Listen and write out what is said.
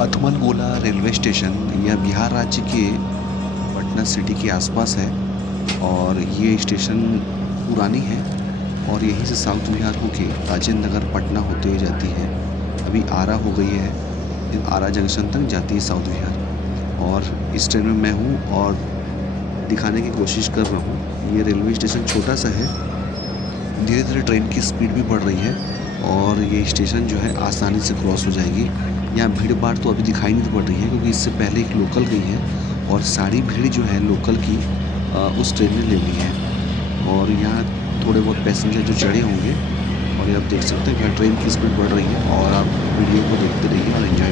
Athmalgola railway station यह बिहार राज्य के पटना सिटी के आसपास है और ये स्टेशन पुरानी है और यहीं से साउथ बिहार होके राजेंद्र नगर पटना होते हुए जाती है। अभी आरा हो गई है, आरा जंक्शन तक जाती है साउथ बिहार। और इस ट्रेन में मैं हूँ और दिखाने की कोशिश कर रहा हूँ। ये रेलवे स्टेशन छोटा सा है, धीरे धीरे ट्रेन की स्पीड भी बढ़ रही है और ये स्टेशन जो है आसानी से क्रॉस हो जाएगी। यहाँ भीड़ भाड़ तो अभी दिखाई नहीं पड़ रही है क्योंकि इससे पहले एक लोकल गई है और सारी भीड़ जो है लोकल की उस ट्रेन ने ले ली है। और यहाँ थोड़े बहुत पैसेंजर जो चढ़े होंगे और ये आप देख सकते हैं कि ट्रेन की स्पीड बढ़ रही है। और आप वीडियो को देखते रहिए और एंजॉय